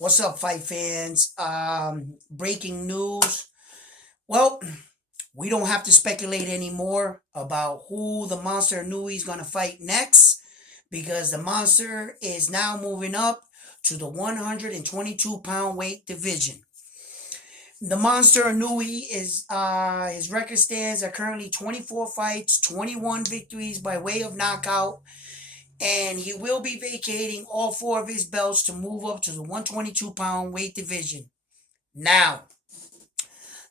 What's up, fight fans? Breaking news. Well, we don't have to speculate anymore about who the Monster Inoue is going to fight next because the Monster is now moving up to the 122-pound weight division. The Monster Inoue is his record stands are currently 24 fights, 21 victories by way of knockout, and he will be vacating all four of his belts to move up to the 122-pound weight division. Now,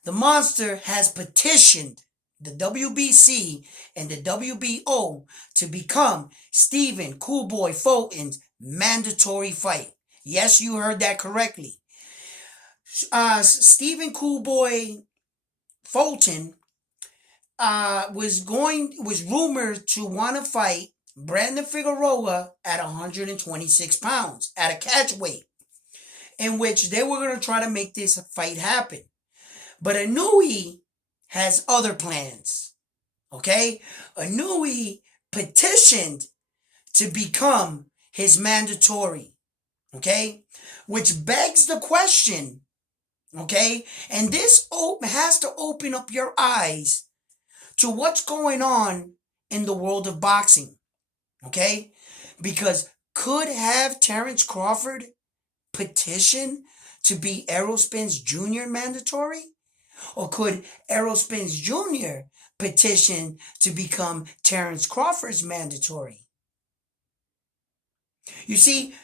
the Monster has petitioned the WBC and the WBO to become Steven Coolboy Fulton's mandatory fight. Yes, you heard that correctly. Steven Coolboy Fulton was rumored to want to fight Brandon Figueroa at 126 pounds at a catch weight, in which they were going to try to make this fight happen. But Inoue has other plans. Okay? Inoue petitioned to become his mandatory. Okay? Which begs the question. Okay? And this has to open up your eyes to what's going on in the world of boxing. Okay? Because could have Terrence Crawford petition to be Errol Spence Jr. mandatory? Or could Errol Spence Jr. petition to become Terrence Crawford's mandatory? You see,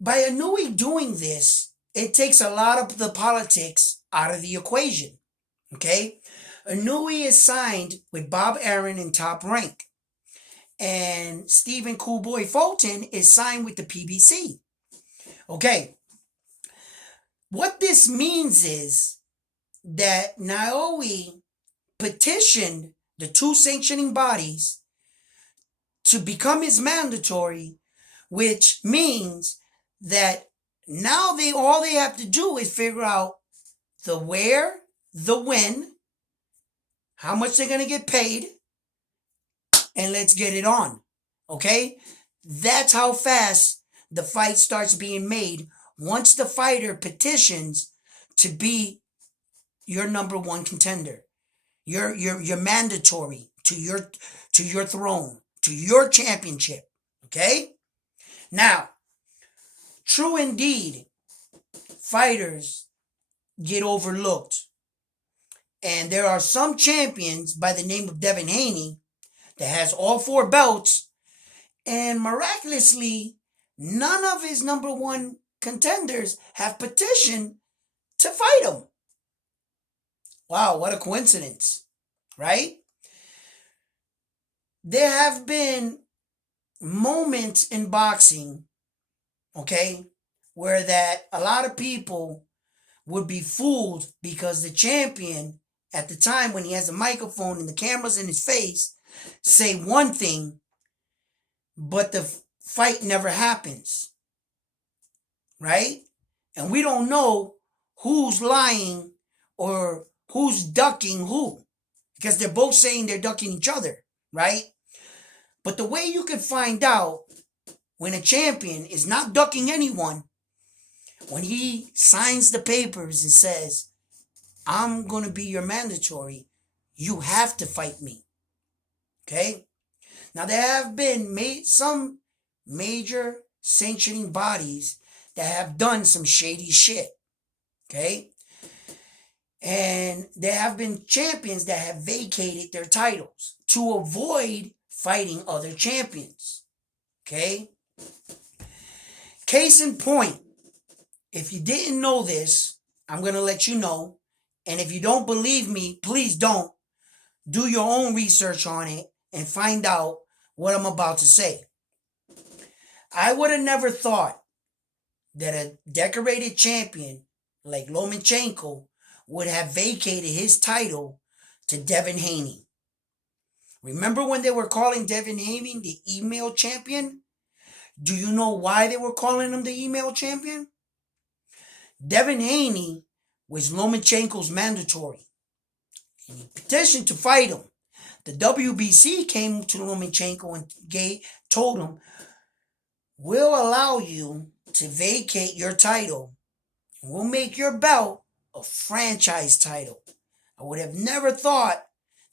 by Inoue doing this, it takes a lot of the politics out of the equation. Okay? Inoue is signed with Bob Arum in Top Rank. And Steven Coolboy Fulton is signed with the PBC. Okay. What this means is that Naoya petitioned the two sanctioning bodies to become his mandatory, which means that now all they have to do is figure out the where, the when, how much they're going to get paid, and let's get it on. Okay? That's how fast the fight starts being made once the fighter petitions to be your number one contender. You're mandatory to your throne, to your championship. Okay? Now, true indeed, fighters get overlooked. And there are some champions by the name of Devin Haney that has all four belts, and miraculously, none of his number one contenders have petitioned to fight him. Wow, what a coincidence, right? There have been moments in boxing, okay, where that a lot of people would be fooled because the champion, at the time when he has a microphone and the camera's in his face, say one thing, but the fight never happens, right? And we don't know who's lying or who's ducking who, because they're both saying they're ducking each other, right? But the way you can find out when a champion is not ducking anyone, when he signs the papers and says, I'm going to be your mandatory, you have to fight me. Okay? Now, there have been some major sanctioning bodies that have done some shady shit. Okay? And there have been champions that have vacated their titles to avoid fighting other champions. Okay? Case in point, if you didn't know this, I'm going to let you know. And if you don't believe me, please don't. Do your own research on it and find out what I'm about to say. I would have never thought that a decorated champion like Lomachenko would have vacated his title to Devin Haney. Remember when they were calling Devin Haney the email champion? Do you know why they were calling him the email champion? Devin Haney was Lomachenko's mandatory. And he petitioned to fight him. The WBC came to Lomachenko and told him, we'll allow you to vacate your title. We'll make your belt a franchise title. I would have never thought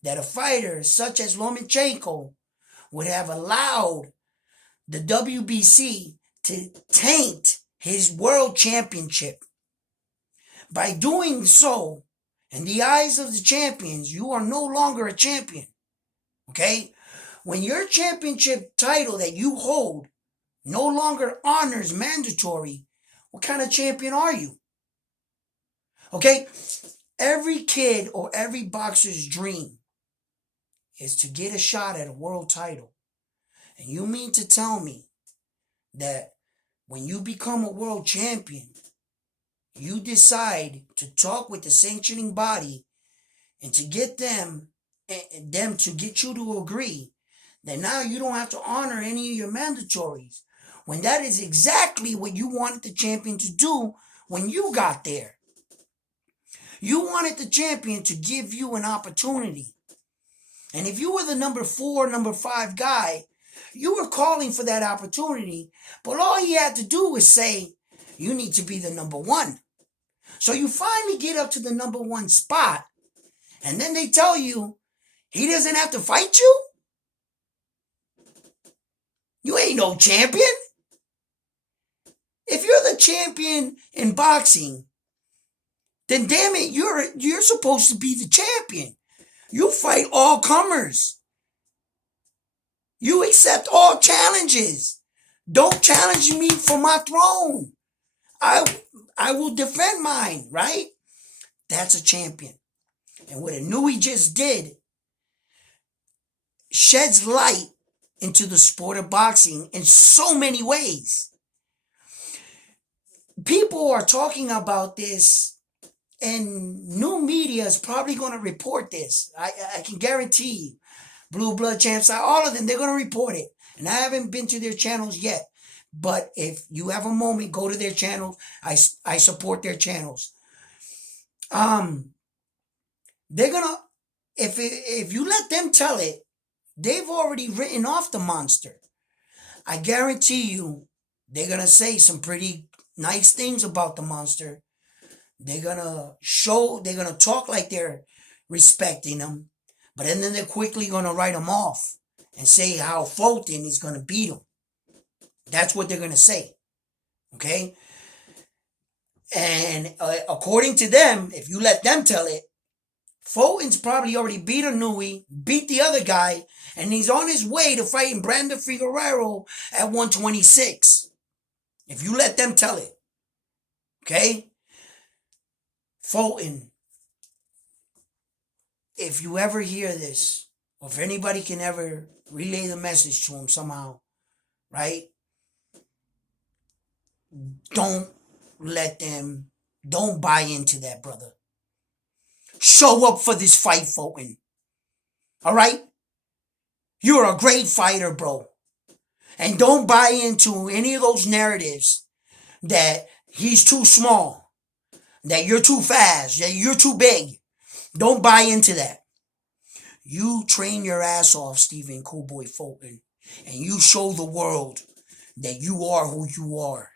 that a fighter such as Lomachenko would have allowed the WBC to taint his world championship. By doing so, in the eyes of the champions, you are no longer a champion. Okay? When your championship title that you hold no longer honors mandatory, what kind of champion are you? Okay? Every kid or every boxer's dream is to get a shot at a world title. And you mean to tell me that when you become a world champion, you decide to talk with the sanctioning body and to get them to get you to agree that now you don't have to honor any of your mandatories, when that is exactly what you wanted the champion to do when you got there. You wanted the champion to give you an opportunity. And if you were the number 4, number 5 guy, you were calling for that opportunity, but all he had to do was say, you need to be the number 1. So you finally get up to the number 1 spot, and then they tell you, he doesn't have to fight you? You ain't no champion. If you're the champion in boxing, then damn it, you're supposed to be the champion. You fight all comers. You accept all challenges. Don't challenge me for my throne. I will defend mine, right? That's a champion. And what Inoue just did sheds light into the sport of boxing in so many ways. People are talking about this, and new media is probably going to report this. I can guarantee you. Blue Blood Champs, all of them, they're going to report it. And I haven't been to their channels yet. But if you have a moment, go to their channels. I support their channels. They're going to, if you let them tell it, they've already written off the monster. I guarantee you, they're going to say some pretty nice things about the monster. They're going to talk like they're respecting him. But then they're quickly going to write him off and say how Fulton is going to beat him. That's what they're going to say. Okay? And according to them, if you let them tell it, Fulton's probably already beat Inoue, beat the other guy, and he's on his way to fighting Brandon Figueroa at 126. If you let them tell it. Okay? Fulton, if you ever hear this, or if anybody can ever relay the message to him somehow, right? Don't buy into that, brother. Show up for this fight, Fulton. All right? You're a great fighter, bro. And don't buy into any of those narratives that he's too small, that you're too fast, that you're too big. Don't buy into that. You train your ass off, Steven Cowboy Fulton, and you show the world that you are who you are.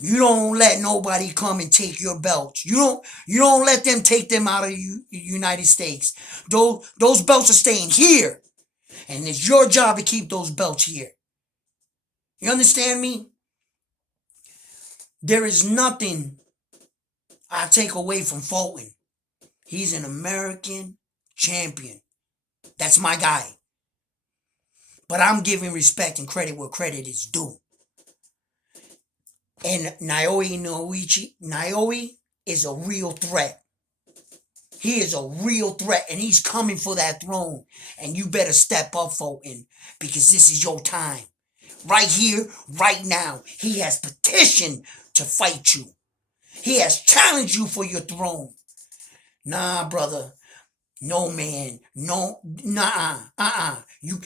You don't let nobody come and take your belts. You don't let them take them out of the United States. Those belts are staying here. And it's your job to keep those belts here. You understand me? There is nothing I take away from Fulton. He's an American champion. That's my guy. But I'm giving respect and credit where credit is due. And Naoya Inoue is a real threat. He is a real threat, and he's coming for that throne. And you better step up, Fulton, because this is your time. Right here, right now, he has petitioned to fight you. He has challenged you for your throne. Nah, brother. No, man. No,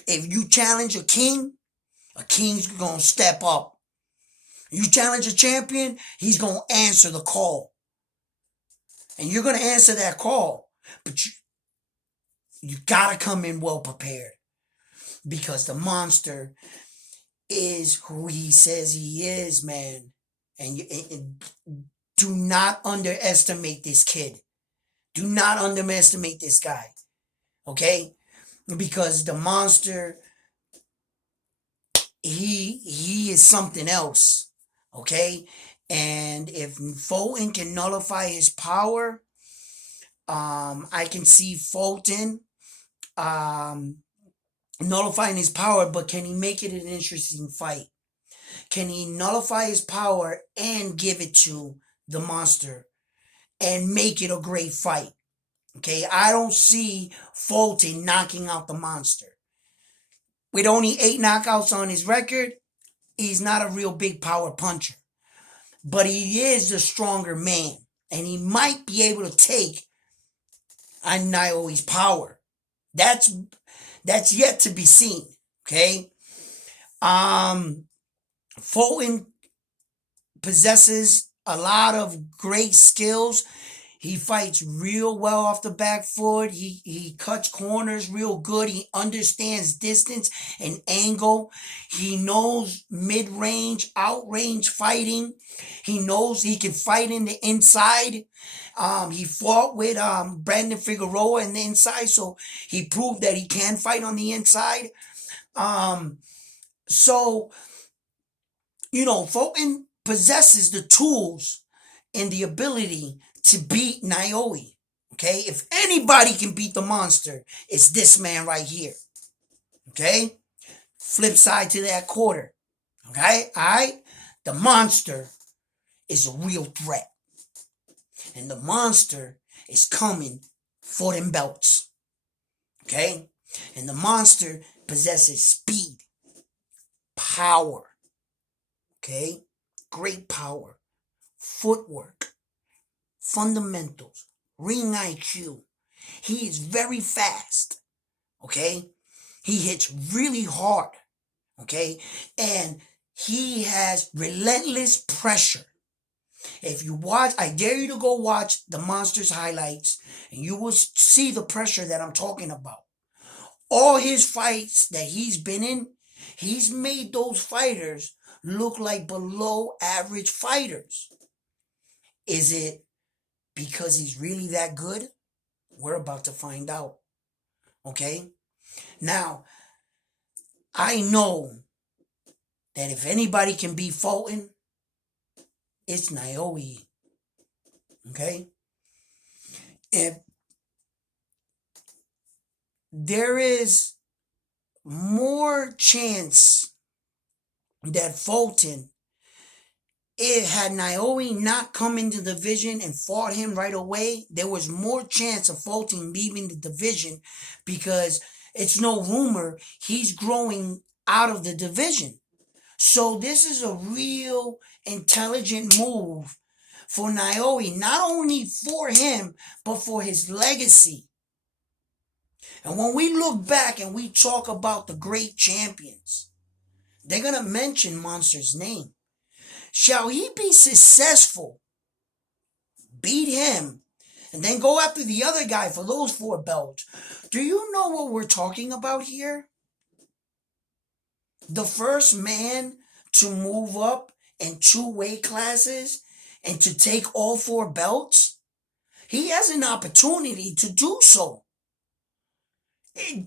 if you challenge a king's going to step up. You challenge a champion, he's going to answer the call. And you're going to answer that call. But you got to come in well prepared. Because the monster, is who he says he is, man. And do not underestimate this kid. Do not underestimate this guy. Okay? Because the monster, he is something else. Okay? And if Fulton can nullify his power, I can see Fulton nullifying his power, but can he make it an interesting fight? Can he nullify his power and give it to the monster and make it a great fight? Okay, I don't see Fulton knocking out the monster. With only 8 knockouts on his record, he's not a real big power puncher. But he is the stronger man. And he might be able to take Inoue's power. That's yet to be seen. Okay? Fulton possesses a lot of great skills. He fights real well off the back foot. He cuts corners real good. He understands distance and angle. He knows mid-range, out-range fighting. He knows he can fight in the inside. He fought with Brandon Figueroa in the inside, so he proved that he can fight on the inside. So, Fulton possesses the tools and the ability to beat Naoya. Okay? If anybody can beat the monster, it's this man right here. Okay? Flip side to that quarter. Okay? Alright? The monster is a real threat. And the monster is coming for them belts. Okay? And the monster possesses speed, power. Okay? Great power, footwork, fundamentals, ring IQ. He is very fast. Okay? He hits really hard. Okay? And he has relentless pressure. If you watch, I dare you to go watch the Monster's highlights, and you will see the pressure that I'm talking about. All his fights that he's been in, he's made those fighters look like below average fighters. Is it because he's really that good? We're about to find out. Okay? Now, I know that if anybody can beat Fulton, it's Naoya. Okay? And there is more chance that Fulton, had Naoya not come into the division and fought him right away, there was more chance of Fulton leaving the division, because it's no rumor he's growing out of the division. So this is a real intelligent move for Naoya, not only for him, but for his legacy. And when we look back and we talk about the great champions, they're going to mention Monster's name. Shall he be successful, beat him, and then go after the other guy for those 4 belts? Do you know what we're talking about here? The first man to move up in 2 weight classes and to take all 4 belts? He has an opportunity to do so.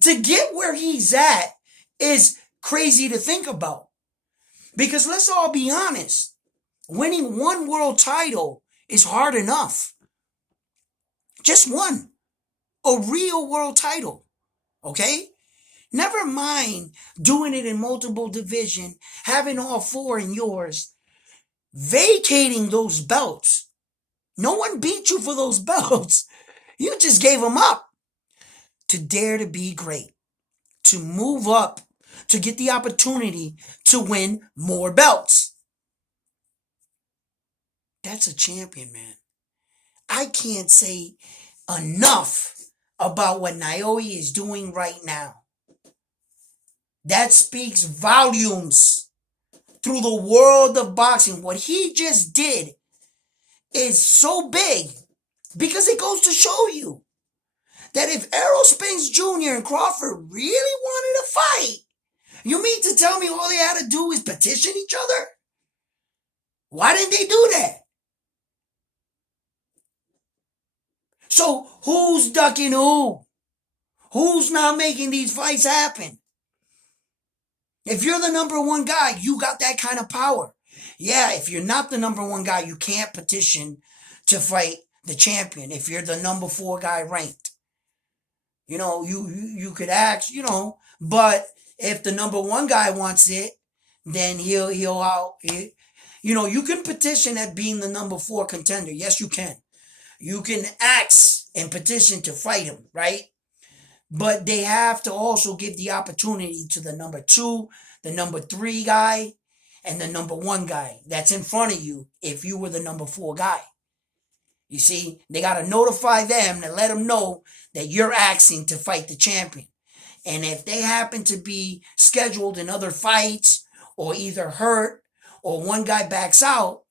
To get where he's at is crazy to think about. Because let's all be honest, winning 1 world title is hard enough. Just one. A real world title. Okay? Never mind doing it in multiple divisions, having all 4 in yours, vacating those belts. No one beat you for those belts. You just gave them up. To dare to be great, to move up, to get the opportunity to win more belts. That's a champion, man. I can't say enough about what Naoya is doing right now. That speaks volumes through the world of boxing. What he just did is so big, because it goes to show you that if Errol Spence Jr. and Crawford really wanted to fight, You mean to tell me all they had to do is petition each other? Why didn't they do that? So who's ducking who? Who's not making these fights happen? If you're the number one guy, you got that kind of power. Yeah, if you're not the number one guy, you can't petition to fight the champion if you're the number 4 guy ranked. You could ask, but if the number 1 guy wants it, then you can petition at being the number 4 contender. Yes, you can. You can ask and petition to fight him, right? But they have to also give the opportunity to the number 2, the number 3 guy, and the number 1 guy that's in front of you if you were the number 4 guy. You see, they got to notify them to let them know that you're asking to fight the champion. And if they happen to be scheduled in other fights or either hurt or one guy backs out,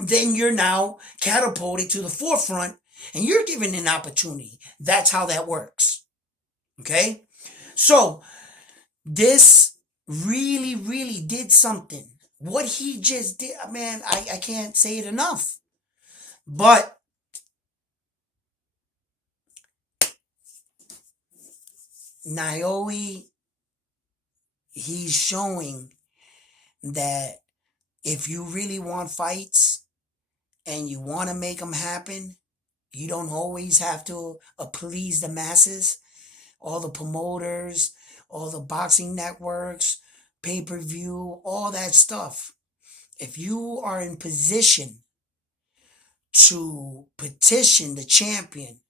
then you're now catapulted to the forefront and you're given an opportunity. That's how that works. Okay? So this really, really did something. What he just did, man, I can't say it enough. But Naoya, he's showing that if you really want fights and you want to make them happen, you don't always have to please the masses, all the promoters, all the boxing networks, pay-per-view, all that stuff. If you are in position to petition the champion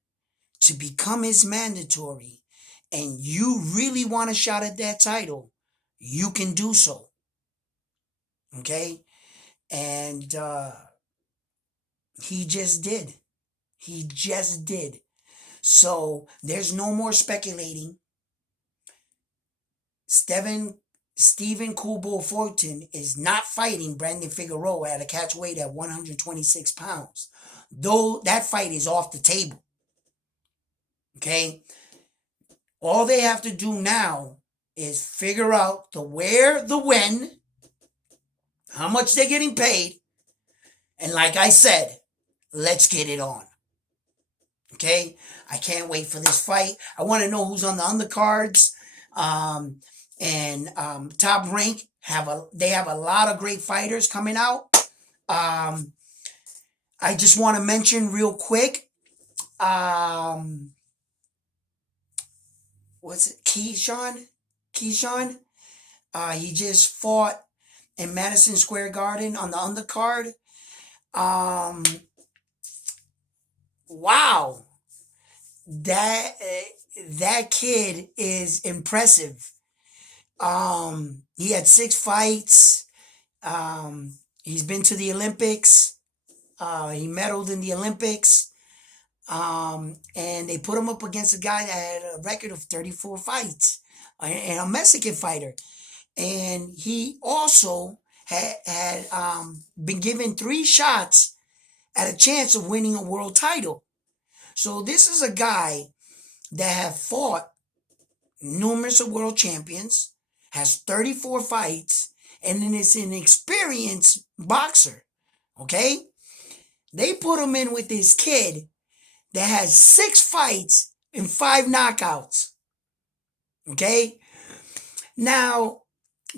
to become his mandatory and you really want a shot at that title, you can do so. Okay? And he just did. He just did. So there's no more speculating. Steven Fulton is not fighting Brandon Figueroa at a catch weight at 126 pounds. Though that fight is off the table. Okay? All they have to do now is figure out the where, the when, how much they're getting paid, and like I said, let's get it on. Okay? I can't wait for this fight. I want to know who's on the undercards. Top Rank they have a lot of great fighters coming out. I just want to mention real quick. What's it? Keyshawn? He just fought in Madison Square Garden on the undercard. Wow. That kid is impressive. He had 6 fights. He's been to the Olympics. He medaled in the Olympics. And they put him up against a guy that had a record of 34 fights, and a Mexican fighter. And he also had been given 3 shots at a chance of winning a world title. So this is a guy that have fought numerous world champions, has 34 fights, and then is an experienced boxer. Okay? They put him in with this kid that has 6 fights and 5 knockouts. Okay? Now,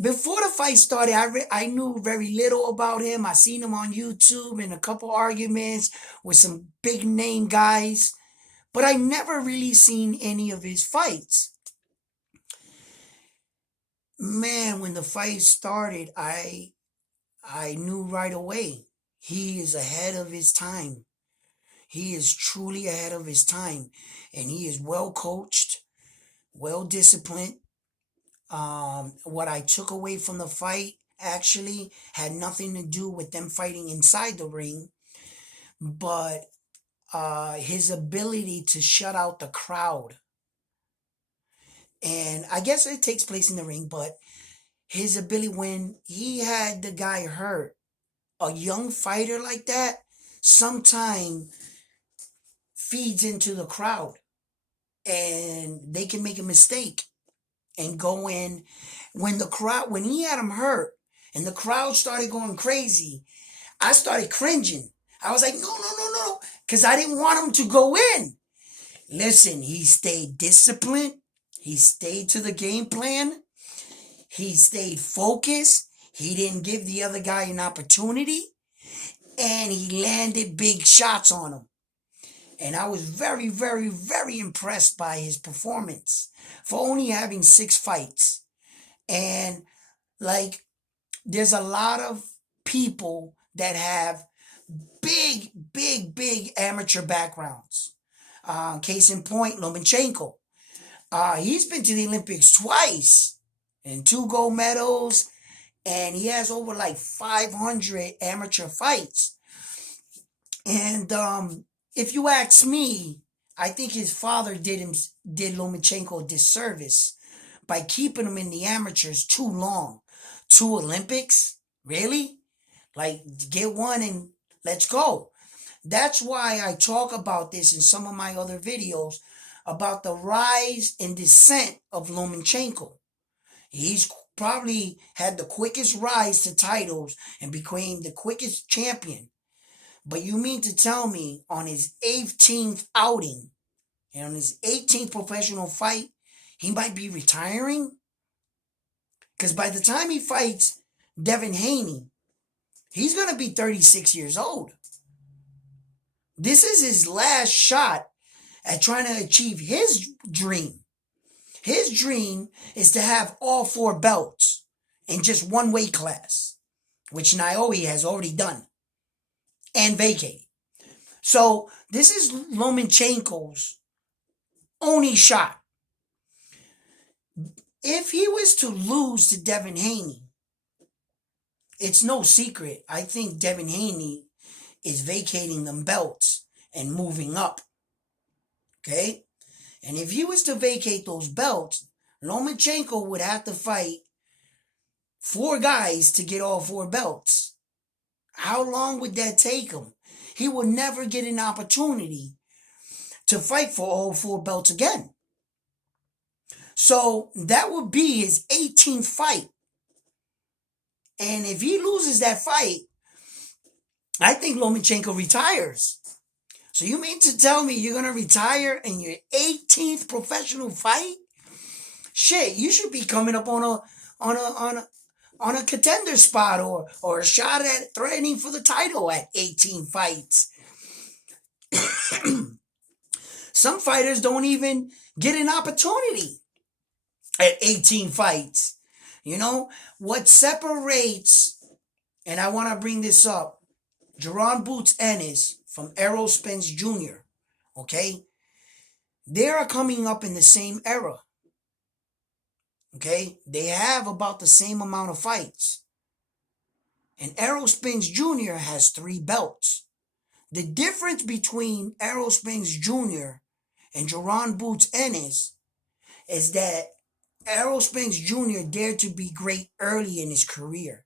before the fight started, I knew very little about him. I seen him on YouTube in a couple arguments with some big name guys, but I never really seen any of his fights. Man, when the fight started, I knew right away he is ahead of his time. He is truly ahead of his time, and he is well coached, well disciplined. What I took away from the fight actually had nothing to do with them fighting inside the ring, but his ability to shut out the crowd. And I guess it takes place in the ring, but his ability, when he had the guy hurt, a young fighter like that sometime feeds into the crowd and they can make a mistake and go in when he had him hurt and the crowd started going crazy. I started cringing. I was like, no, because I didn't want him to go in. Listen, he stayed disciplined. He stayed to the game plan. He stayed focused. He didn't give the other guy an opportunity. And he landed big shots on him. And I was very, very, very impressed by his performance for only having 6 fights. And like, there's a lot of people that have big, big, big amateur backgrounds. Case in point, Lomachenko. He's been to the Olympics twice and 2 gold medals, and he has over like 500 amateur fights. And if you ask me, I think his father did Lomachenko a disservice by keeping him in the amateurs too long. 2 Olympics? Really? Like, get one and let's go. That's why I talk about this in some of my other videos about the rise and descent of Lomachenko. He's probably had the quickest rise to titles and became the quickest champion. But you mean to tell me on his 18th outing and on his 18th professional fight, he might be retiring? Because by the time he fights Devin Haney, he's going to be 36 years old. This is his last shot at trying to achieve his dream. His dream is to have all 4 belts in just one weight class, which Naoya has already done and vacated. So this is Lomachenko's only shot. If he was to lose to Devin Haney, it's no secret. I think Devin Haney is vacating them belts and moving up. Okay? And if he was to vacate those belts, Lomachenko would have to fight 4 guys to get all 4 belts. How long would that take him? He would never get an opportunity to fight for all 4 belts again. So that would be his 18th fight. And if he loses that fight, I think Lomachenko retires. So you mean to tell me you're going to retire in your 18th professional fight? Shit, you should be coming up on a contender spot or a shot at threatening for the title at 18 fights. Some fighters don't even get an opportunity at 18 fights. You know, what separates, and I want to bring this up, Jerron Boots Ennis from Errol Spence Jr., okay? They are coming up in the same era, okay? They have about the same amount of fights. And Errol Spence Jr. has 3 belts. The difference between Errol Spence Jr. and Jerron Boots Ennis is that Errol Spence Jr. dared to be great early in his career.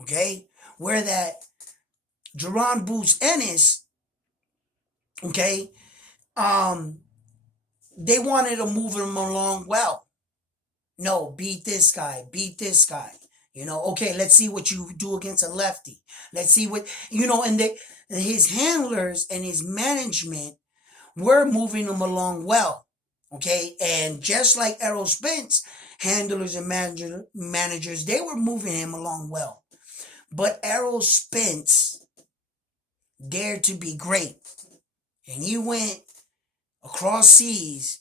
Okay? Where that Jerron Boots Ennis, okay, they wanted to move him along well. No, beat this guy. You know, okay, let's see what you do against a lefty. Let's see what, you know, and his handlers and his management were moving him along well. Okay, and just like Errol Spence, handlers and managers, they were moving him along well. But Errol Spence dared to be great. And he went across seas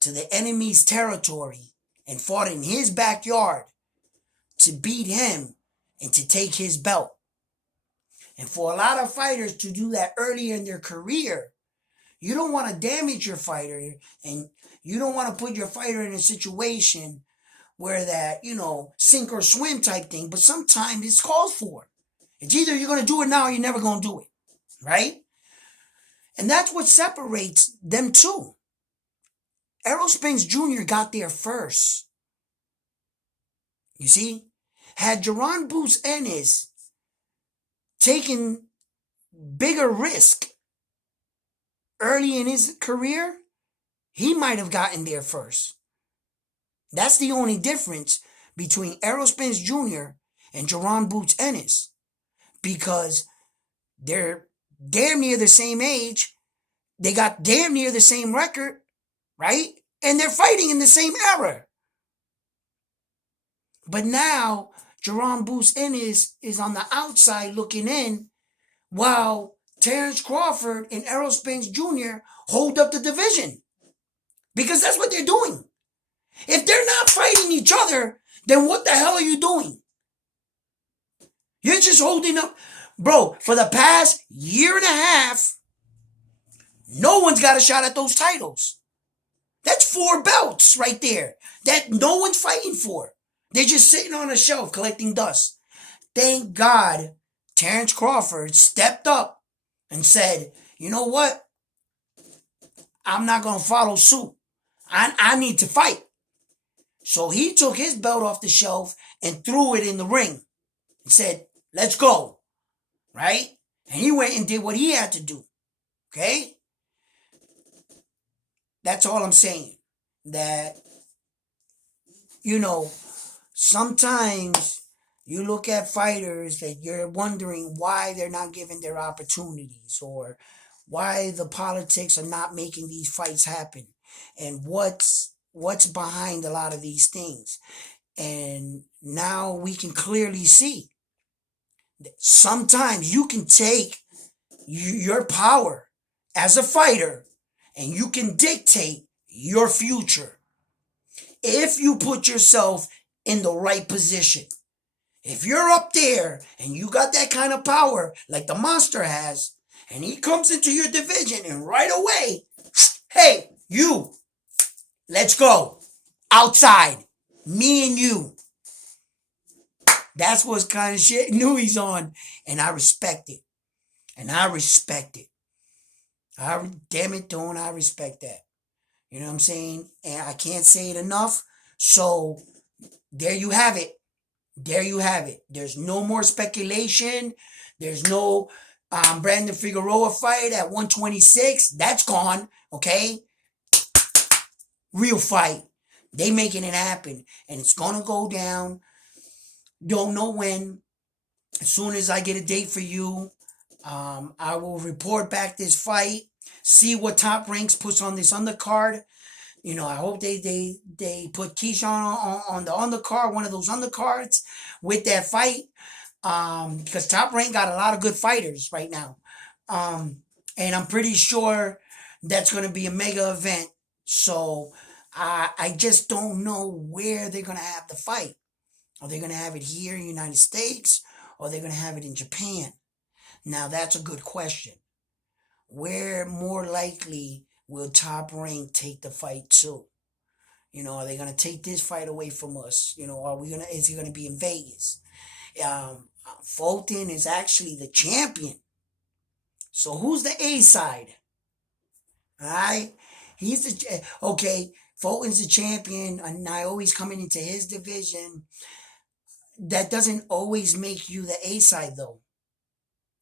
to the enemy's territory and fought in his backyard to beat him and to take his belt. And for a lot of fighters to do that early in their career, you don't want to damage your fighter, and you don't want to put your fighter in a situation where that, you know, sink or swim type thing, but sometimes it's called for. It's either you're going to do it now or you're never going to do it, right? And that's what separates them two. Errol Spence Jr. got there first. You see? Had Jerron Boots Ennis taken bigger risk early in his career, he might have gotten there first. That's the only difference between Errol Spence Jr. and Jaron Boots Ennis, because they're damn near the same age. They got damn near the same record, right? And they're fighting in the same era. But now, Jaron Boots Ennis is on the outside looking in, while Terrence Crawford and Errol Spence Jr. hold up the division. Because that's what they're doing. If they're not fighting each other, then what the hell are you doing? You're just holding up. Bro, for the past year and a half, no one's got a shot at those titles. That's 4 belts right there that no one's fighting for. They're just sitting on a shelf collecting dust. Thank God Terrence Crawford stepped up and said, you know what? I'm not going to follow suit. I need to fight. So he took his belt off the shelf and threw it in the ring and said, let's go. Right? And he went and did what he had to do. Okay? That's all I'm saying. That, you know, sometimes you look at fighters that you're wondering why they're not given their opportunities, or why the politics are not making these fights happen, and what's behind a lot of these things. And now we can clearly see that sometimes you can take your power as a fighter and you can dictate your future if you put yourself in the right position. If you're up there and you got that kind of power like the Monster has, and he comes into your division and right away, hey, you, let's go. Outside. Me and you. That's what kind of shit Inoue's on. And I respect it. And I respect it. Damn it, don't I respect that. You know what I'm saying? And I can't say it enough. So there you have it. There you have it. There's no more speculation. There's no Brandon Figueroa fight at 126. That's gone. Okay? Real fight. They making it happen. And it's going to go down. Don't know when. As soon as I get a date for you, I will report back this fight. See what Top Ranks puts on this undercard. You know, I hope they put Keyshawn on the undercard, one of those undercards with that fight. Because Top Rank got a lot of good fighters right now. And I'm pretty sure that's going to be a mega event. So I just don't know where they're going to have the fight. Are they going to have it here in the United States, or are they going to have it in Japan? Now, that's a good question. Where more likely will Top Rank take the fight to? You know, are they going to take this fight away from us? You know, is it going to be in Vegas? Fulton is actually the champion. So who's the A side? All right? Okay, Fulton's the champion, and Naoya's coming into his division. That doesn't always make you the A side, though.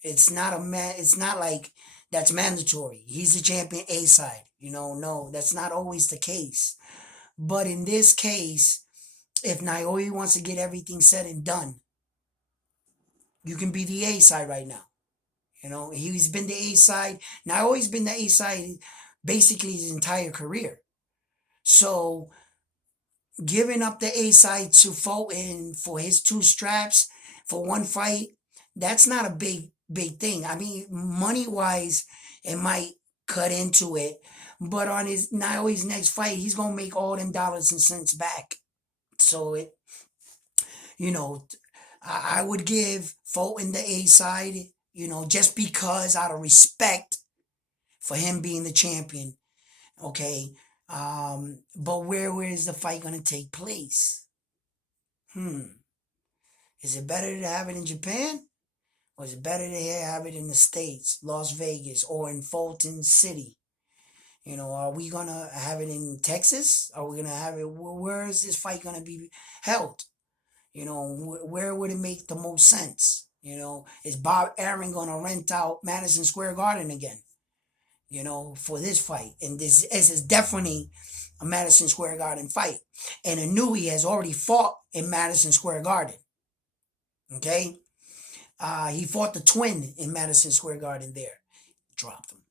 It's not like that's mandatory. He's the champion A side. You know, no, that's not always the case. But in this case, if Naoya wants to get everything said and done, you can be the A side right now. You know, he's been the A side. Naoya's been the A side basically his entire career. So giving up the A side to Fulton for his 2 straps for one fight, that's not a big thing. I mean, money-wise, it might cut into it. But on Naoya's next fight, he's going to make all them dollars and cents back. So, I would give Fulton the A side, just because out of respect for him being the champion. Okay. But where is the fight going to take place? Is it better to have it in Japan? Or is it better to have it in the States, Las Vegas, or in Fulton City? Are we going to have it in Texas? Are we going to have it? Where is this fight going to be held? Where would it make the most sense? Is Bob Arum going to rent out Madison Square Garden again? you know, for this fight. And this is definitely a Madison Square Garden fight. And Inoue has already fought in Madison Square Garden. Okay? He fought the twin in Madison Square Garden there. Dropped him.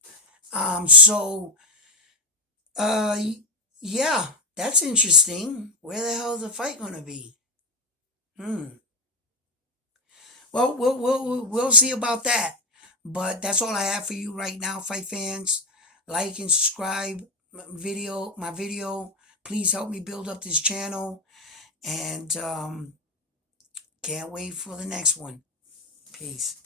Yeah, that's interesting. Where the hell is the fight going to be? Well, we'll see about that. But that's all I have for you right now, fight fans. Like and subscribe my video. Please help me build up this channel. And can't wait for the next one. Peace.